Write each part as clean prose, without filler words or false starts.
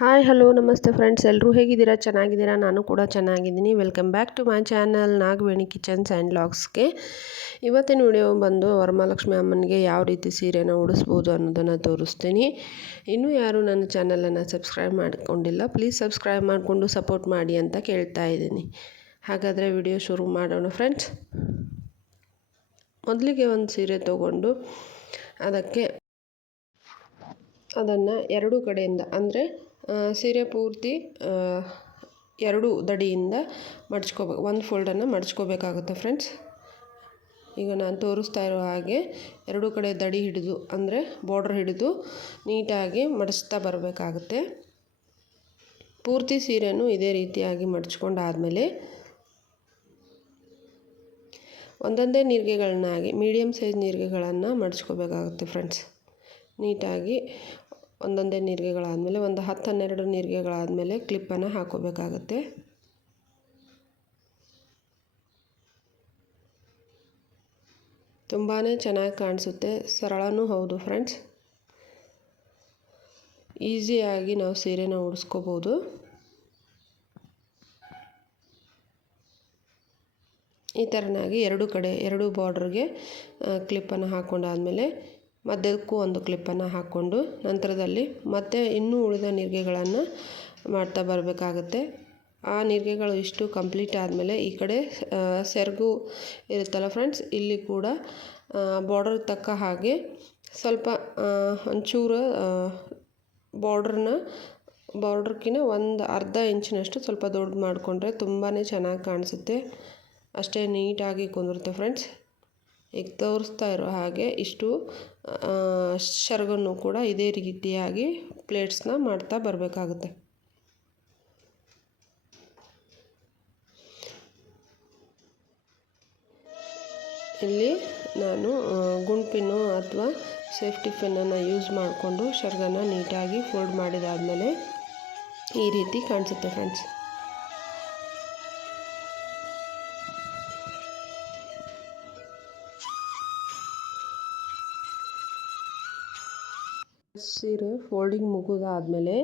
Hi hello ನಮಸ್ತೆ friends, ಎಲ್ಲರೂ ಹೇಗಿದ್ದೀರಾ? ಚೆನ್ನಾಗಿದ್ದೀರಾ? ನಾನು ಕೂಡ ಚೆನ್ನಾಗಿದ್ದೀನಿ. Welcome back to my channel Nagaveni kitchens and ಲಾಗ್ಸ್ಗೆ. ಇವತ್ತಿನ ವಿಡಿಯೋ ಬಂದು ವರಮಹಾಲಕ್ಷ್ಮಿ ಅಮ್ಮನಿಗೆ ಯಾವ ರೀತಿ ಸೀರೆನ ಉಡಿಸ್ಬೋದು ಅನ್ನೋದನ್ನು ತೋರಿಸ್ತೀನಿ. ಇನ್ನೂ ಯಾರು ನನ್ನ ಚಾನಲನ್ನು ಸಬ್ಸ್ಕ್ರೈಬ್ ಮಾಡ್ಕೊಂಡಿಲ್ಲ, ಪ್ಲೀಸ್ ಸಬ್ಸ್ಕ್ರೈಬ್ ಮಾಡಿಕೊಂಡು ಸಪೋರ್ಟ್ ಮಾಡಿ ಅಂತ ಕೇಳ್ತಾ ಇದ್ದೀನಿ. ಹಾಗಾದರೆ ವಿಡಿಯೋ ಶುರು ಮಾಡೋಣ ಫ್ರೆಂಡ್ಸ್. ಮೊದಲಿಗೆ ಒಂದು ಸೀರೆ ತೊಗೊಂಡು ಅದನ್ನು ಎರಡೂ ಕಡೆಯಿಂದ ಅಂದರೆ ಸೀರೆ ಪೂರ್ತಿ ಎರಡು ದಡಿಯಿಂದ ಮಡ್ಚ್ಕೋಬೇಕು, ಒಂದು ಫೋಲ್ಡನ್ನು ಮಡ್ಚ್ಕೋಬೇಕಾಗುತ್ತೆ ಫ್ರೆಂಡ್ಸ್. ಈಗ ನಾನು ತೋರಿಸ್ತಾ ಇರೋ ಹಾಗೆ ಎರಡೂ ಕಡೆ ದಡಿ ಹಿಡಿದು ಅಂದರೆ ಬಾರ್ಡ್ರ್ ಹಿಡಿದು ನೀಟಾಗಿ ಮಡಿಸ್ತಾ ಬರಬೇಕಾಗುತ್ತೆ. ಪೂರ್ತಿ ಸೀರೆನೂ ಇದೇ ರೀತಿಯಾಗಿ ಮಡ್ಚ್ಕೊಂಡಾದಮೇಲೆ ಒಂದೊಂದೇ ನೀರಿಗೆಗಳನ್ನಾಗಿ ಮೀಡಿಯಮ್ ಸೈಜ್ ನೀರಿಗೆಗಳನ್ನು ಮಡ್ಚ್ಕೋಬೇಕಾಗುತ್ತೆ ಫ್ರೆಂಡ್ಸ್. ನೀಟಾಗಿ ಒಂದೊಂದೇ ನೀರಿಗೆಗಳಾದಮೇಲೆ ಒಂದು 10-12 ನೀರಿಗೆಗಳಾದಮೇಲೆ ಕ್ಲಿಪ್ಪನ್ನು ಹಾಕೋಬೇಕಾಗತ್ತೆ. ತುಂಬಾ ಚೆನ್ನಾಗಿ ಕಾಣಿಸುತ್ತೆ, ಸರಳನೂ ಹೌದು ಫ್ರೆಂಡ್ಸ್. ಈಸಿಯಾಗಿ ನಾವು ಸೀರೆನ ಉಡಿಸ್ಕೋಬೋದು. ಈ ಥರನಾಗಿ ಎರಡು ಕಡೆ ಎರಡು ಬಾರ್ಡ್ರಿಗೆ ಕ್ಲಿಪ್ಪನ್ನು ಹಾಕ್ಕೊಂಡಾದಮೇಲೆ ಮಧ್ಯಕ್ಕೂ ಒಂದು ಕ್ಲಿಪ್ಪನ್ನು ಹಾಕ್ಕೊಂಡು ನಂತರದಲ್ಲಿ ಮತ್ತೆ ಇನ್ನೂ ಉಳಿದ ನೀರಿಗೆಗಳನ್ನು ಮಾಡ್ತಾ ಬರಬೇಕಾಗುತ್ತೆ. ಆ ನೀರಿಗೆಗಳು ಇಷ್ಟು ಕಂಪ್ಲೀಟ್ ಆದಮೇಲೆ ಈ ಕಡೆ ಸೆರಗು ಇರುತ್ತಲ್ಲ ಫ್ರೆಂಡ್ಸ್, ಇಲ್ಲಿ ಕೂಡ ಬಾರ್ಡರ್ ತಕ್ಕ ಹಾಗೆ ಸ್ವಲ್ಪ ಒಂಚೂರು ಬಾರ್ಡ್ರ್ಕಿಂತ ಒಂದು ಅರ್ಧ ಇಂಚಿನಷ್ಟು ಸ್ವಲ್ಪ ದೊಡ್ಡ ಮಾಡಿಕೊಂಡ್ರೆ ತುಂಬಾ ಚೆನ್ನಾಗಿ ಕಾಣಿಸುತ್ತೆ, ಅಷ್ಟೇ ನೀಟಾಗಿ ಕುಂದಿರುತ್ತೆ ಫ್ರೆಂಡ್ಸ್. ಈಗ ತೋರಿಸ್ತಾ ಇರೋ ಹಾಗೆ ಇಷ್ಟು ಸೆರಗನ್ನು ಕೂಡ ಇದೇ ರೀತಿಯಾಗಿ ಪ್ಲೇಟ್ಸ್ನ ಮಾಡ್ತಾ ಬರಬೇಕಾಗುತ್ತೆ. ಇಲ್ಲಿ ನಾನು ಗುಂಡ್ಪಿನ್ನು ಅಥವಾ ಸೇಫ್ಟಿ ಪಿನ್ನನ್ನು ಯೂಸ್ ಮಾಡಿಕೊಂಡು ಸೆರಗನ್ನು ನೀಟಾಗಿ ಫೋಲ್ಡ್ ಮಾಡಿದಾದಮೇಲೆ ಈ ರೀತಿ ಕಾಣಿಸುತ್ತೆ ಫ್ರೆಂಡ್ಸ್. ಸೀರೆ ಫೋಲ್ಡಿಂಗ್ ಮುಗಿದಾದಮೇಲೆ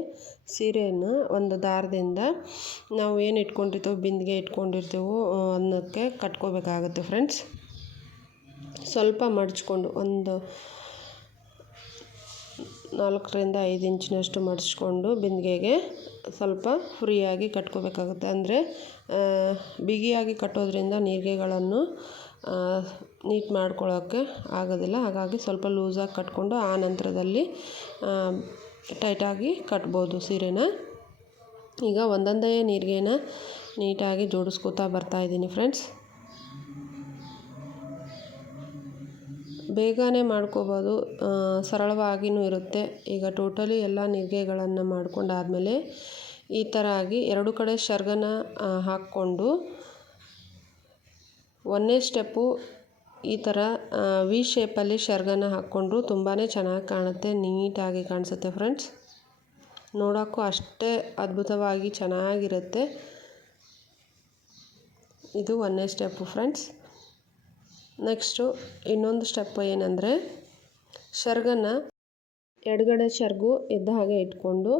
ಸೀರೆಯನ್ನು ಒಂದು ದಾರದಿಂದ ನಾವು ಏನು ಇಟ್ಕೊಂಡಿರ್ತೀವೋ ಬಿಂದಿಗೆ ಇಟ್ಕೊಂಡಿರ್ತೀವೋ ಅನ್ನೋಕ್ಕೆ ಕಟ್ಕೋಬೇಕಾಗುತ್ತೆ ಫ್ರೆಂಡ್ಸ್. ಸ್ವಲ್ಪ ಮಡಚ್ಕೊಂಡು ಒಂದು 4-5 ಇಂಚಿನಷ್ಟು ಮಡಚ್ಕೊಂಡು ಬಿಂದಿಗೆಗೆ ಸ್ವಲ್ಪ ಫ್ರೀಯಾಗಿ ಕಟ್ಕೋಬೇಕಾಗುತ್ತೆ. ಅಂದರೆ ಬಿಗಿಯಾಗಿ ಕಟ್ಟೋದ್ರಿಂದ ನೀರಿಗೆಗಳನ್ನು ನೀಟ್ ಮಾಡ್ಕೊಳ್ಳೋಕ್ಕೆ ಆಗೋದಿಲ್ಲ. ಹಾಗಾಗಿ ಸ್ವಲ್ಪ ಲೂಸಾಗಿ ಕಟ್ಕೊಂಡು ಆ ನಂತರದಲ್ಲಿ ಟೈಟಾಗಿ ಕಟ್ಬೋದು ಸೀರೆನ. ಈಗ ಒಂದೊಂದೇ ನೀರಿಗೆನ ನೀಟಾಗಿ ಜೋಡಿಸ್ಕೋತಾ ಬರ್ತಾಯಿದ್ದೀನಿ ಫ್ರೆಂಡ್ಸ್. ಬೇಗನೆ ಮಾಡ್ಕೋಬೋದು, ಸರಳವಾಗಿಯೂ ಇರುತ್ತೆ. ಈಗ ಟೋಟಲಿ ಎಲ್ಲ ನೀರಿಗೆಗಳನ್ನು ಮಾಡ್ಕೊಂಡಾದಮೇಲೆ ಈ ಥರ ಆಗಿ ಎರಡು ಕಡೆ ಸೆರಗನ್ನು ಹಾಕ್ಕೊಂಡು ಒಂದೇ ಸ್ಟೆಪ್ಪು ಈ ಥರ ವಿ ಶೇಪಲ್ಲಿ ಸೆರಗನ್ನು ಹಾಕ್ಕೊಂಡ್ರು ತುಂಬಾ ಚೆನ್ನಾಗಿ ಕಾಣುತ್ತೆ, ನೀಟಾಗಿ ಕಾಣಿಸುತ್ತೆ ಫ್ರೆಂಡ್ಸ್. ನೋಡೋಕ್ಕೂ ಅಷ್ಟೇ ಅದ್ಭುತವಾಗಿ ಚೆನ್ನಾಗಿರುತ್ತೆ. ಇದು ಒಂದನೇ ಸ್ಟೆಪ್ಪು ಫ್ರೆಂಡ್ಸ್. ನೆಕ್ಸ್ಟು ಇನ್ನೊಂದು ಸ್ಟೆಪ್ ಏನಂದರೆ ಸೆರಗನ್ನು ಎಡಗಡೆ ಸೆರಗು ಇದ್ದ ಹಾಗೆ ಇಟ್ಕೊಂಡು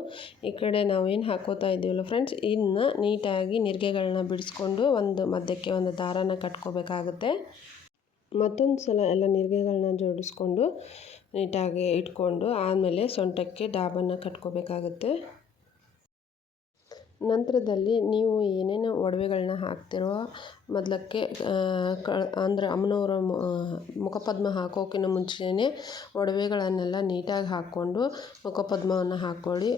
ಈ ಕಡೆ ನಾವೇನು ಹಾಕೋತಾ ಇದ್ದೀವಲ್ಲ ಫ್ರೆಂಡ್ಸ್, ಇನ್ನು ನೀಟಾಗಿ ನೀರಿಗೆಗಳನ್ನ ಬಿಡಿಸ್ಕೊಂಡು ಒಂದು ಮಧ್ಯಕ್ಕೆ ಒಂದು ದಾರನ ಕಟ್ಕೋಬೇಕಾಗುತ್ತೆ. ಮತ್ತೊಂದು ಸಲ ಎಲ್ಲ ನೀರಿಗೆಗಳನ್ನ ಜೋಡಿಸ್ಕೊಂಡು ನೀಟಾಗಿ ಇಟ್ಕೊಂಡು ಆಮೇಲೆ ಸೊಂಟಕ್ಕೆ ಡಾಬನ್ನು ಕಟ್ಕೋಬೇಕಾಗುತ್ತೆ. ನಂತರದಲ್ಲಿ ನೀವು ಏನೇನು ಒಡವೆಗಳನ್ನ ಹಾಕ್ತಿರೋ ಮೊದಲಕ್ಕೆ ಅಂದರೆ ಅಮ್ಮನವರ ಮುಖಪದ್ಮ ಹಾಕೋಕ್ಕಿಂತ ಮುಂಚೆಯೇ ಒಡವೆಗಳನ್ನೆಲ್ಲ ನೀಟಾಗಿ ಹಾಕ್ಕೊಂಡು ಮುಖಪದ್ಮವನ್ನು ಹಾಕ್ಕೊಳ್ಳಿ.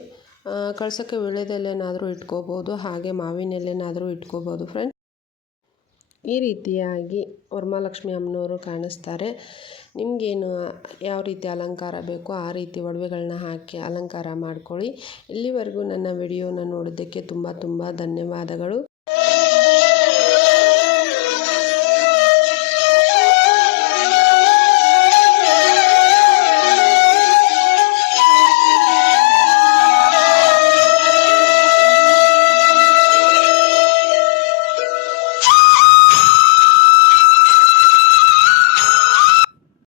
ಕಳ್ಸೋಕ್ಕೆ ವೀಳ್ಯದೆಲೆನಾದರೂ ಇಟ್ಕೋಬೋದು, ಹಾಗೆ ಮಾವಿನ ಎಲೆನಾದರೂ ಇಟ್ಕೋಬೋದು ಫ್ರೆಂಡ್ಸ್. ಈ ರೀತಿಯಾಗಿ ವರಮಹಾಲಕ್ಷ್ಮಿ ಅಮ್ಮನವರು ಕಾಣಿಸ್ತಾರೆ. ನಿಮಗೇನು ಯಾವ ರೀತಿ ಅಲಂಕಾರ ಬೇಕೋ ಆ ರೀತಿ ಒಡವೆಗಳನ್ನ ಹಾಕಿ ಅಲಂಕಾರ ಮಾಡ್ಕೊಳ್ಳಿ. ಇಲ್ಲಿವರೆಗೂ ನನ್ನ ವಿಡಿಯೋನ ನೋಡೋದಕ್ಕೆ ತುಂಬ ಧನ್ಯವಾದಗಳು.